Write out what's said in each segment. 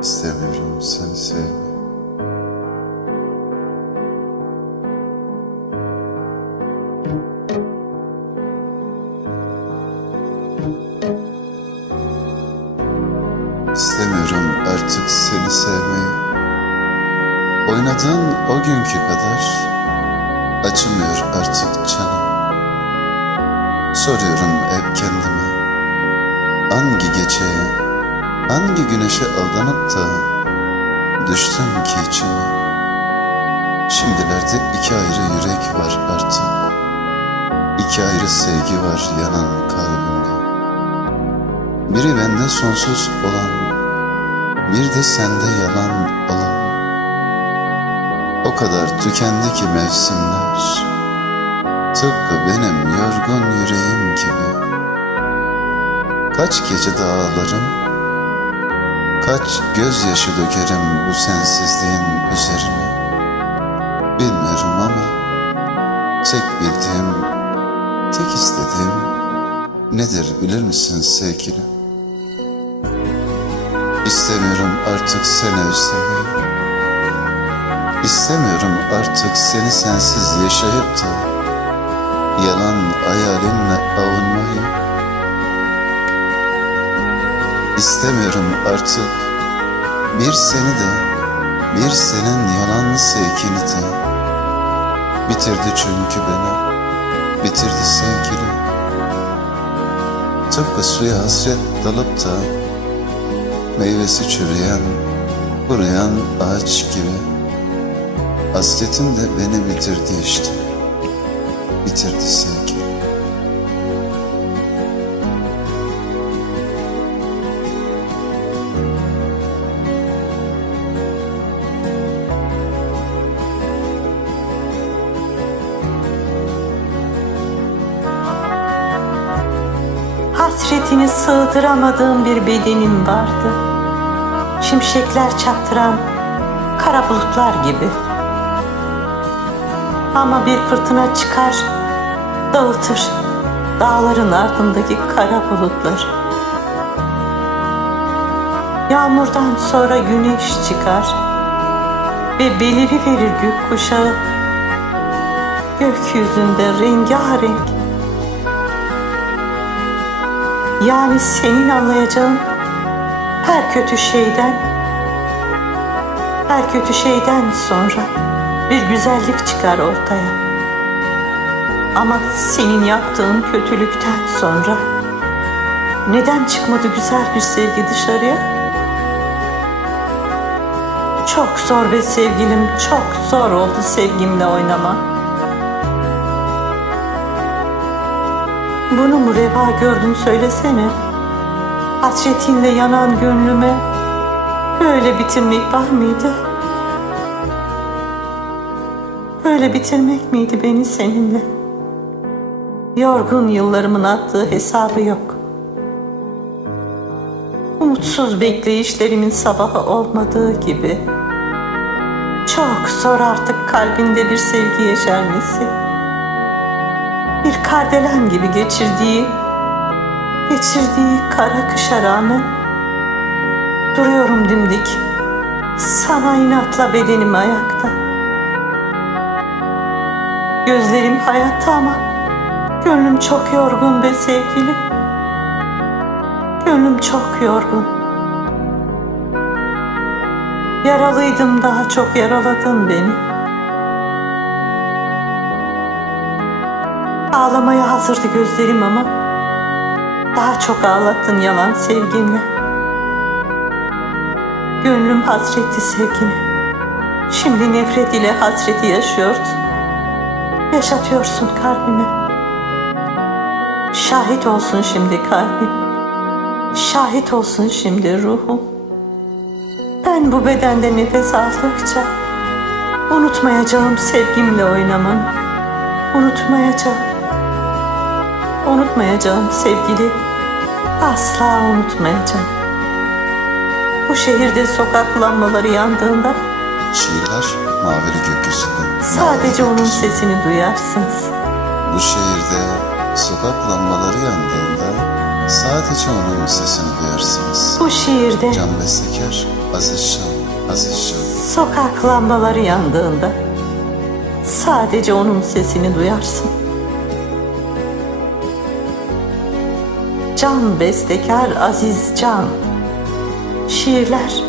İstemiyorum seni sevmeyi. İstemiyorum artık seni sevmeyi. Oynadığın o günkü kadar acımıyor artık canım. Soruyorum hep kendime. Hangi geceye, hangi güneşe aldanıp da düştüm ki içime? Şimdilerde iki ayrı yürek var artık. İki ayrı sevgi var yanan kalbimde. Biri bende sonsuz olan, bir de sende yalan olan. O kadar tükendi ki mevsimler, tıpkı benim yorgun yüreğim gibi. Kaç gece de ağlarım, kaç gözyaşı dökerim bu sensizliğin üzerine. Bilmiyorum ama tek bildiğim, tek istediğim nedir bilir misin sevgilim? İstemiyorum artık seni özlemeyi. İstemiyorum artık seni sensiz yaşayıp da yalan hayalinle avunmayı. İstemiyorum artık bir seni de bir senin yalanlı sevgini de bitirdi çünkü beni bitirdi sevgili. Tıpkı suya hasret dalıp da meyvesi çürüyen, kuruyan ağaç gibi. Hasretin de beni bitirdi işte. Bitirdi sevgi. Hasretini sığdıramadığım bir bedenim vardı. Şimşekler çaktıran kara bulutlar gibi. Ama bir fırtına çıkar, dağıtır dağların ardındaki kara bulutlar. Yağmurdan sonra güneş çıkar ve beliri verir gökkuşağı. Gökyüzünde rengarenk yani senin anlayacağın her kötü şeyden, her kötü şeyden sonra bir güzellik çıkar ortaya. Ama senin yaptığın kötülükten sonra neden çıkmadı güzel bir sevgi dışarıya? Çok zor be sevgilim, çok zor oldu sevgimle oynamak. Bunu mu reva gördün söylesene. Hasretinle yanan gönlüme böyle bitirmek var mıydı? Böyle bitirmek miydi beni seninle? Yorgun yıllarımın attığı hesabı yok. Umutsuz bekleyişlerimin sabahı olmadığı gibi. Çok zor artık kalbinde bir sevgi yeşermesi bir kardelen gibi geçirdiği, geçirdiği kara kışa rağmen duruyorum dimdik. Sana inatla bedenim ayakta. Gözlerim hayatta ama gönlüm çok yorgun be sevgili. Gönlüm çok yorgun. Yaralıydım daha çok yaraladın beni. Ağlamaya hazırdı gözlerim ama daha çok ağlattın yalan sevginle. Gönlüm hasretti sevgine. Şimdi nefret ile hasreti yaşıyordu. Yaşatıyorsun kalbime. Şahit olsun şimdi kalbim. Şahit olsun şimdi ruhum. Ben bu bedende nefes aldıkça unutmayacağım sevgimle oynamanı. Unutmayacağım. Unutmayacağım sevgili. Asla unutmayacağım. Bu şehirde sokak lambaları yandığında Şiirler mavili gökyüzünde. sadece mavili onun gökyüzünde. sesini duyarsınız. Bu şehirde sokak lambaları yandığında sadece onun sesini duyarsınız. Bu şiirde Can bestekar Aziz Can, Aziz Can. sokak lambaları yandığında sadece onun sesini duyarsın. Can bestekar Aziz Can. Şiirler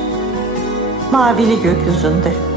mavili gökyüzünde.